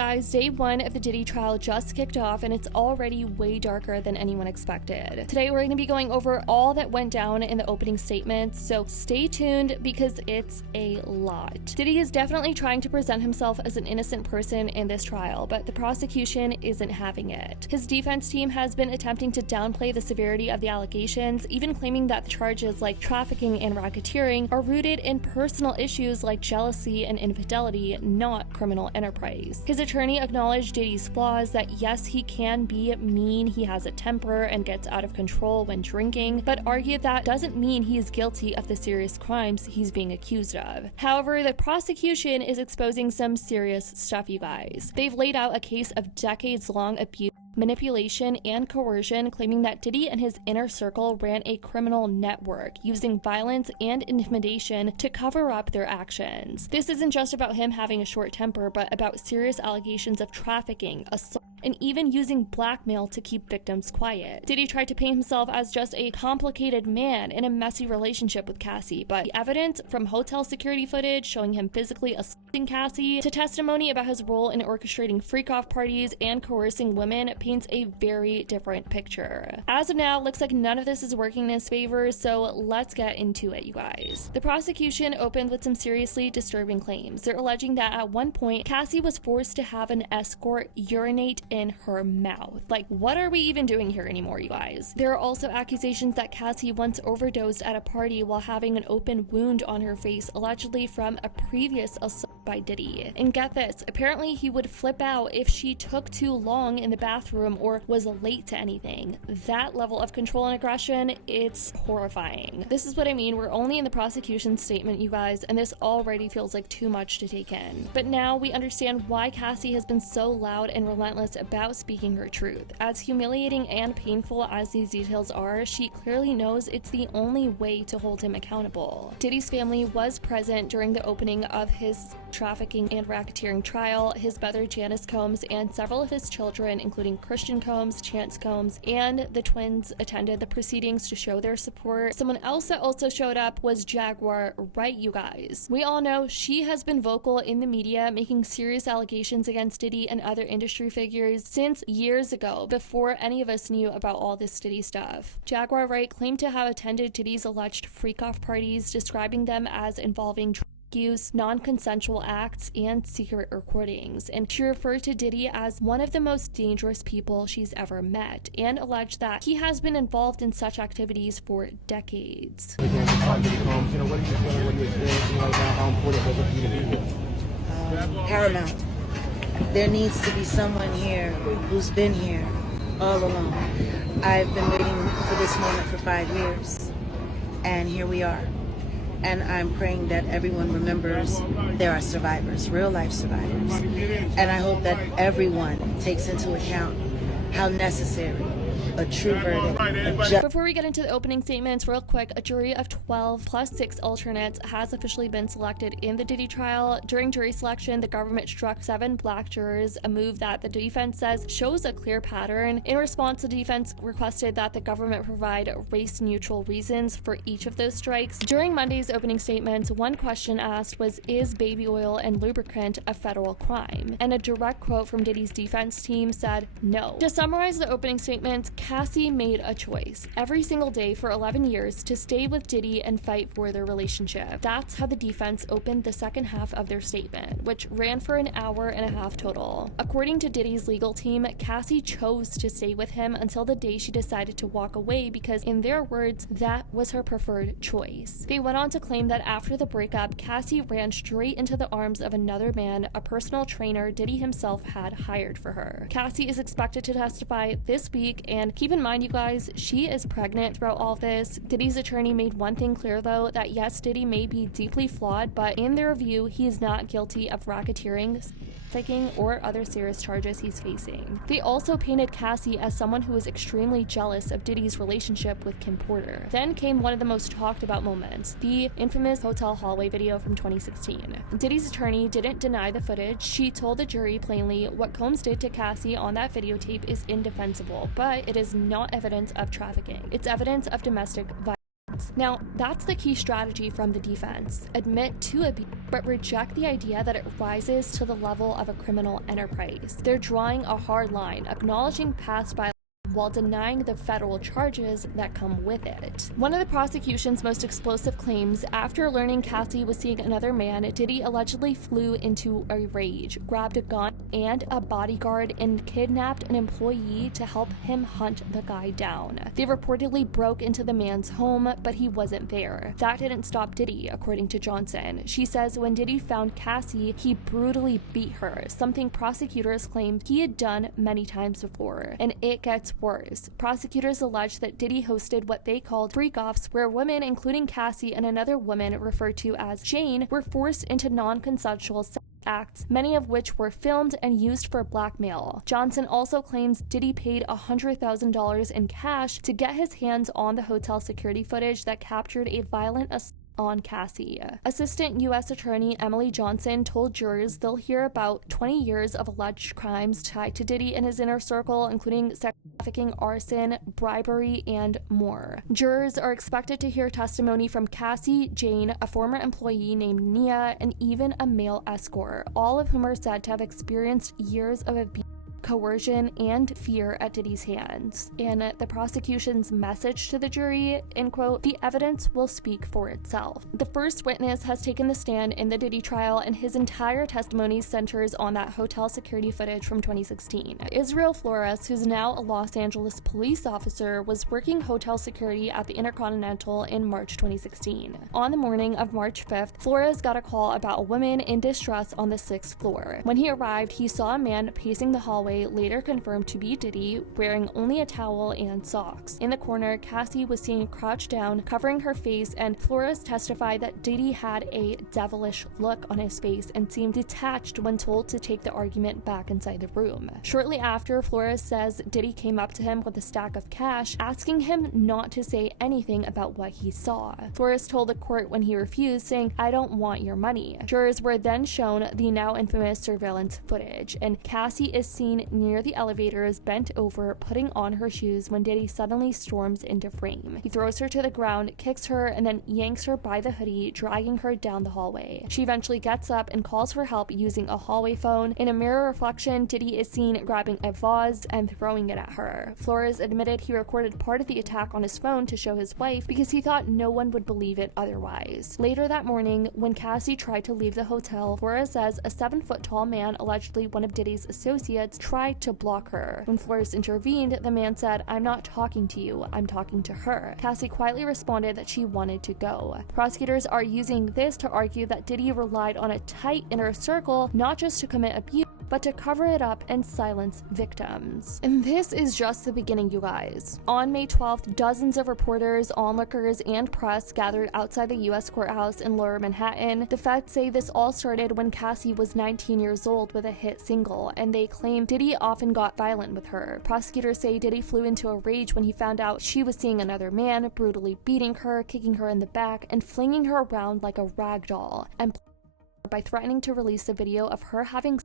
guys, day one of the Diddy trial just kicked off and it's already way darker than anyone expected. Today we're going to be going over all that went down in the opening statements, so stay tuned because it's a lot. Diddy is definitely trying to present himself as an innocent person in this trial, but the prosecution isn't having it. His defense team has been attempting to downplay the severity of the allegations, even claiming that the charges like trafficking and racketeering are rooted in personal issues like jealousy and infidelity, not criminal enterprise. His attorney acknowledged Diddy's flaws, that yes, he can be mean, he has a temper and gets out of control when drinking, but argued that doesn't mean he is guilty of the serious crimes he's being accused of. However, the prosecution is exposing some serious stuff, you guys. They've laid out a case of decades-long abuse, manipulation, and coercion, claiming that Diddy and his inner circle ran a criminal network using violence and intimidation to cover up their actions. This isn't just about him having a short temper, but about serious allegations of trafficking, assault, and even using blackmail to keep victims quiet. Diddy tried to paint himself as just a complicated man in a messy relationship with Cassie, but the evidence from hotel security footage showing him physically assaulting Cassie to testimony about his role in orchestrating freak-off parties and coercing women paints a very different picture. As of now, looks like none of this is working in his favor, so let's get into it, you guys. The prosecution opened with some seriously disturbing claims. They're alleging that at one point, Cassie was forced to have an escort urinate in her mouth. Like, what are we even doing here anymore, you guys? There are also accusations that Cassie once overdosed at a party while having an open wound on her face, allegedly from a previous assault by Diddy. And get this, apparently he would flip out if she took too long in the bathroom or was late to anything. That level of control and aggression, it's horrifying. This is what I mean, we're only in the prosecution's statement, you guys, and this already feels like too much to take in. But now we understand why Cassie has been so loud and relentless about speaking her truth. As humiliating and painful as these details are, she clearly knows it's the only way to hold him accountable. Diddy's family was present during the opening of his trafficking and racketeering trial. His mother, Janice Combs, and several of his children, including Christian Combs, Chance Combs, and the twins, attended the proceedings to show their support. Someone else that also showed up was Jaguar Wright, you guys. We all know she has been vocal in the media, making serious allegations against Diddy and other industry figures since years ago, before any of us knew about all this Diddy stuff. Jaguar Wright claimed to have attended Diddy's alleged freak-off parties, describing them as involving use, non-consensual acts, and secret recordings, and she referred to Diddy as one of the most dangerous people she's ever met, and alleged that he has been involved in such activities for decades. Paramount. There needs to be someone here who's been here all along. I've been waiting for this moment for 5 years, and here we are. And I'm praying that everyone remembers there are survivors, real life survivors. And I hope that everyone takes into account how necessary a true verdict. Before we get into the opening statements, real quick, a jury of 12 plus 6 alternates has officially been selected in the Diddy trial. During jury selection, the government struck 7 black jurors, a move that the defense says shows a clear pattern. In response, the defense requested that the government provide race-neutral reasons for each of those strikes. During Monday's opening statements, one question asked was, is baby oil and lubricant a federal crime? And a direct quote from Diddy's defense team said, no. To summarize the opening statements, Cassie made a choice every single day for 11 years to stay with Diddy and fight for their relationship. That's how the defense opened the second half of their statement, which ran for an hour and a half total. According to Diddy's legal team, Cassie chose to stay with him until the day she decided to walk away because, in their words, that was her preferred choice. They went on to claim that after the breakup, Cassie ran straight into the arms of another man, a personal trainer Diddy himself had hired for her. Cassie is expected to testify this week, and keep in mind, you guys, she is pregnant throughout all this. Diddy's attorney made one thing clear, though, that yes, Diddy may be deeply flawed, but in their view, he is not guilty of racketeering, trafficking, or other serious charges he's facing. They also painted Cassie as someone who was extremely jealous of Diddy's relationship with Kim Porter. Then came one of the most talked about moments, the infamous hotel hallway video from 2016. Diddy's attorney didn't deny the footage. She told the jury plainly what Combs did to Cassie on that videotape is indefensible, but it is not evidence of trafficking. It's evidence of domestic violence. hands. Now, that's the key strategy from the defense. Admit to abuse, but reject the idea that it rises to the level of a criminal enterprise. They're drawing a hard line, acknowledging past violence while denying the federal charges that come with it. One of the prosecution's most explosive claims, after learning Cassie was seeing another man, Diddy allegedly flew into a rage, grabbed a gun and a bodyguard, and kidnapped an employee to help him hunt the guy down. They reportedly broke into the man's home, but he wasn't there. That didn't stop Diddy, according to Johnson. She says when Diddy found Cassie, he brutally beat her, something prosecutors claimed he had done many times before. And it gets worse. Prosecutors allege that Diddy hosted what they called freak-offs, where women, including Cassie and another woman referred to as Jane, were forced into non-consensual sex acts, many of which were filmed and used for blackmail. Johnson also claims Diddy paid $100,000 in cash to get his hands on the hotel security footage that captured a violent assault on Cassie. Assistant U.S. Attorney Emily Johnson told jurors they'll hear about 20 years of alleged crimes tied to Diddy and his inner circle, including sex trafficking, arson, bribery, and more. Jurors are expected to hear testimony from Cassie, Jane, a former employee named Nia, and even a male escort, all of whom are said to have experienced years of abuse, coercion, and fear at Diddy's hands. And the prosecution's message to the jury, in quote, "The evidence will speak for itself." The first witness has taken the stand in the Diddy trial, and his entire testimony centers on that hotel security footage from 2016. Israel Flores, who's now a Los Angeles police officer, was working hotel security at the Intercontinental in March 2016. On the morning of March 5th, Flores got a call about a woman in distress on the 6th floor. When he arrived, he saw a man pacing the hallway, later confirmed to be Diddy, wearing only a towel and socks. In the corner, Cassie was seen crouched down, covering her face, and Flores testified that Diddy had a devilish look on his face and seemed detached when told to take the argument back inside the room. Shortly after, Flores says Diddy came up to him with a stack of cash, asking him not to say anything about what he saw. Flores told the court when he refused, saying, "I don't want your money." Jurors were then shown the now infamous surveillance footage, and Cassie is seen near the elevators, bent over, putting on her shoes when Diddy suddenly storms into frame. He throws her to the ground, kicks her, and then yanks her by the hoodie, dragging her down the hallway. She eventually gets up and calls for help using a hallway phone. In a mirror reflection, Diddy is seen grabbing a vase and throwing it at her. Flores admitted he recorded part of the attack on his phone to show his wife because he thought no one would believe it otherwise. Later that morning, when Cassie tried to leave the hotel, Flores says a 7-foot-tall man, allegedly one of Diddy's associates, tried to block her. When Flores intervened, the man said, "I'm not talking to you, I'm talking to her." Cassie quietly responded that she wanted to go. Prosecutors are using this to argue that Diddy relied on a tight inner circle not just to commit abuse, but to cover it up and silence victims. And this is just the beginning, you guys. On May 12th, dozens of reporters, onlookers, and press gathered outside the U.S. courthouse in Lower Manhattan. The feds say this all started when Cassie was 19 years old with a hit single, and they claim Diddy often got violent with her. Prosecutors say Diddy flew into a rage when he found out she was seeing another man, brutally beating her, kicking her in the back, and flinging her around like a rag doll, and by threatening to release a video of her having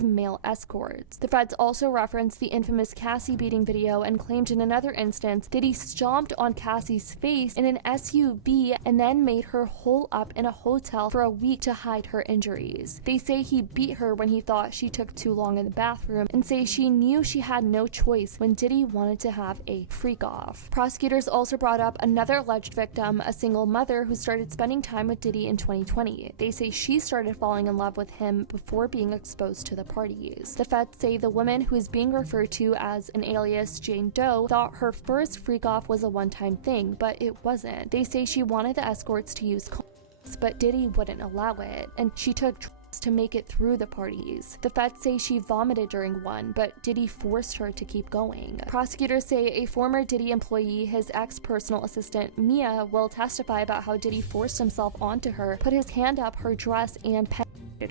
male escorts. The feds also referenced the infamous Cassie beating video and claimed in another instance that he stomped on Cassie's face in an SUV and then made her hole up in a hotel for a week to hide her injuries. They say he beat her when he thought she took too long in the bathroom, and say she knew she had no choice when Diddy wanted to have a freak-off. Prosecutors also brought up another alleged victim, a single mother who started spending time with Diddy in 2020. They say she started falling in love with him before being exposed to the parties. The feds say the woman, who is being referred to as an alias Jane Doe, thought her first freak-off was a one-time thing, but it wasn't. They say she wanted the escorts to use condoms, but Diddy wouldn't allow it, and she took drugs to make it through the parties. The feds say she vomited during one, but Diddy forced her to keep going. Prosecutors say a former Diddy employee, his ex-personal assistant Mia, will testify about how Diddy forced himself onto her, put his hand up her dress, and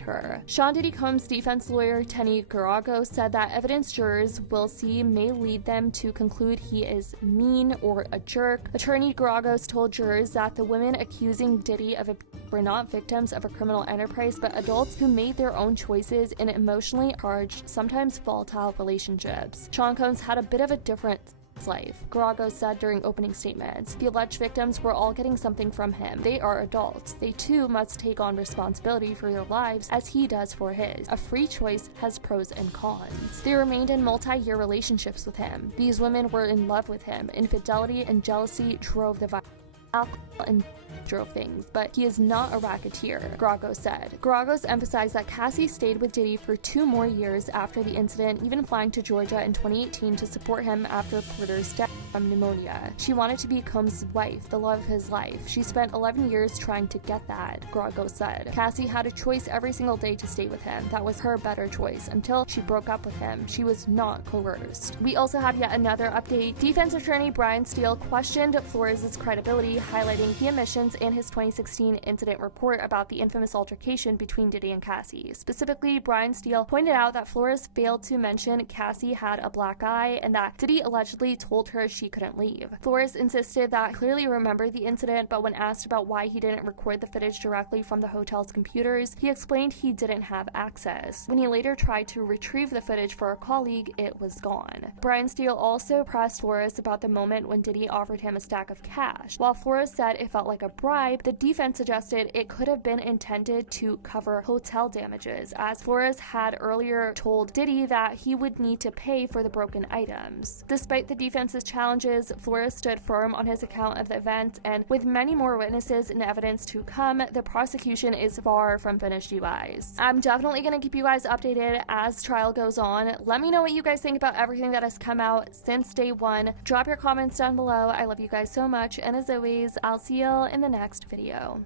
her. Sean Diddy Combs' defense lawyer Tenny Garago said that evidence jurors will see may lead them to conclude he is mean or a jerk. Attorney Garagos told jurors that the women accusing Diddy of abuse were not victims of a criminal enterprise, but adults who made their own choices in emotionally charged, sometimes volatile relationships. Sean Combs had a bit of a different life, Garagos said during opening statements. The alleged victims were all getting something from him. They are adults. They too must take on responsibility for their lives as he does for his. A free choice has pros and cons. They remained in multi-year relationships with him. These women were in love with him. Infidelity and jealousy drove the violence. Alcohol and drove things, but he is not a racketeer, Garagos said. Garagos emphasized that Cassie stayed with Diddy for 2 more years after the incident, even flying to Georgia in 2018 to support him after Porter's death from pneumonia. She wanted to be Combs' wife, the love of his life. She spent 11 years trying to get that, Garagos said. Cassie had a choice every single day to stay with him. That was her better choice. Until she broke up with him, she was not coerced. We also have yet another update. Defense attorney Brian Steele questioned Flores' credibility, highlighting the omissions in his 2016 incident report about the infamous altercation between Diddy and Cassie. Specifically, Brian Steele pointed out that Flores failed to mention Cassie had a black eye and that Diddy allegedly told her she couldn't leave. Flores insisted that he clearly remembered the incident, but when asked about why he didn't record the footage directly from the hotel's computers, he explained he didn't have access. When he later tried to retrieve the footage for a colleague, it was gone. Brian Steele also pressed Flores about the moment when Diddy offered him a stack of cash. While Flores said it felt like a bribe, the defense suggested it could have been intended to cover hotel damages, as Flores had earlier told Diddy that he would need to pay for the broken items. Despite the defense's challenges, Flores stood firm on his account of the event, and with many more witnesses and evidence to come, the prosecution is far from finished, you guys. I'm definitely going to keep you guys updated as trial goes on. Let me know what you guys think about everything that has come out since day one. Drop your comments down below. I love you guys so much, and as always, I'll see you in the next video.